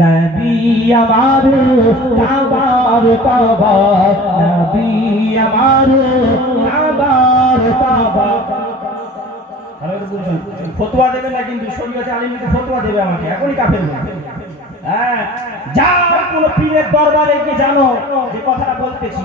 নবী আমার কাবার কাবা নবী আমার কাবার কাবা। ফতোয়া দেবে না কিন্তু শরীয়তে আলিমকে ফতোয়া দেবে আমাকে, এখনই কাফের হ্যাঁ যা কোন পীরের দরবারে গিয়ে জানো যে কথাটা বলতেছি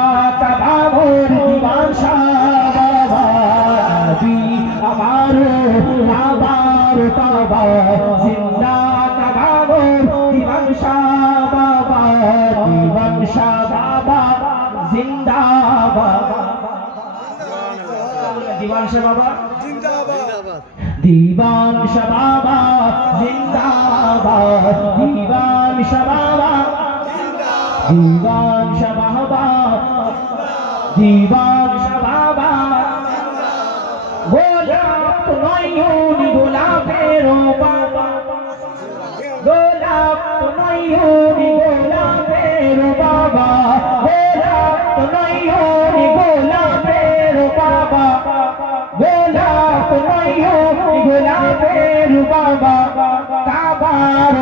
কাবা জিন্দা কাবা মোর দিওয়ান শাহ বাবা দিওয়ান শাহ বাবা দিওয়ান শাহ বাবা বাবা জিন্দাবাদ শাহ বাবা বাবা দিওয়ান নয়নি গোলাপের বাবা গোলাপ নয়নি গোলাপের বাবা গোলাপ নয়নি গোলাপের বাবা কাবার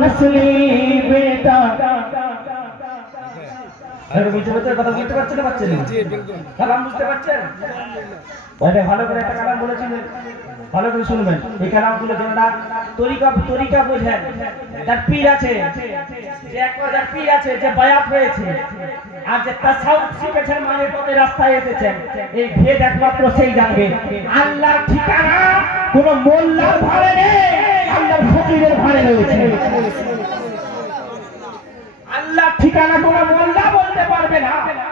নসলি বেটা কথা বুঝতে পারছেন না পারছেন কালাম বুঝতে পারছেন? ওইটা ভালো করে একটা কালাম বলেছিলেন ভালো করে শুনবেন। এই কালামগুলো যেটা তরিকা তরিকা বোঝেন। তার পীর আছে যে একটা যার পীর আছে যে বায়াত হয়েছে আর যে তাসাউফ শিখেছেন মানে পথে রাস্তায় এসেছেন এই ভেদ একমাত্র সেই জানবে। আল্লাহর ঠিকানা কোন মোল্লার ভাড়ে নেই আল্লাহর ফকিরের ভাড়ে রয়েছে আল্লাহ ঠিকানা কোন মোল্লা বলতে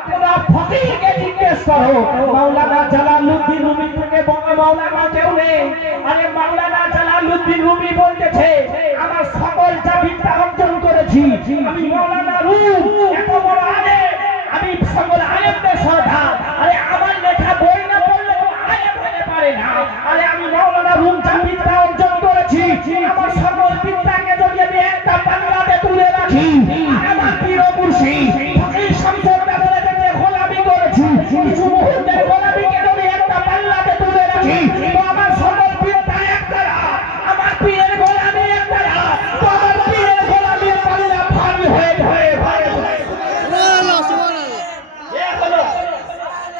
কোন ফকিরকে জিজ্ঞেস করো, মাওলানা জালালউদ্দিন রুমি থেকে বড় মাওলানা কেউ নেই? আরে মাওলানা জালালউদ্দিন রুমি বলতেছে, আমার সকল যা অর্জন করেছি। আমি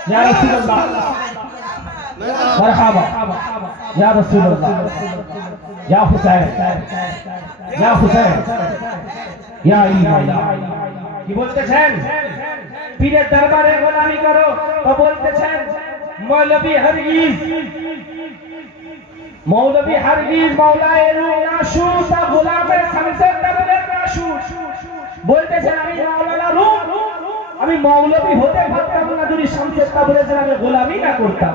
ইয়া রাসূলুল্লাহ মারহাবা ইয়া রাসূলুল্লাহ ইয়া হুসাইন ইয়া হুসাইন ইয়া আলী মাওলা কি বলতেছেন পীরের দরবারে গোলামি করো তো বলতেছেন মৌলভী হরগিজ মৌলভী হরগিজ মাওলায়ে রুনাশু তা গোলামের শামসের দরবারে নাশু বলতেছেন আমি মাওলানা রুম আমি মৌলভী হতে পারতাম না যদি শামসের তাবরেজের আমি গোলামি না করতাম।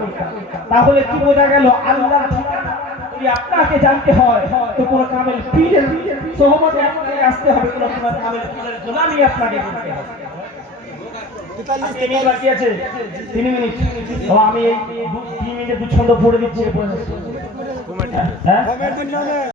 তাহলে কি বোঝা গেল, আল্লাহ যদি আপনাকে জানতে হয়, তো কোন কামেল পীরের সোহবতে আপনাকে আসতে হবে, কোন কামেল পীরের গোলামি আপনাকে করতে হবে। আমি এই তিন মিনিটে পড়ে দিচ্ছি হ্যাঁ?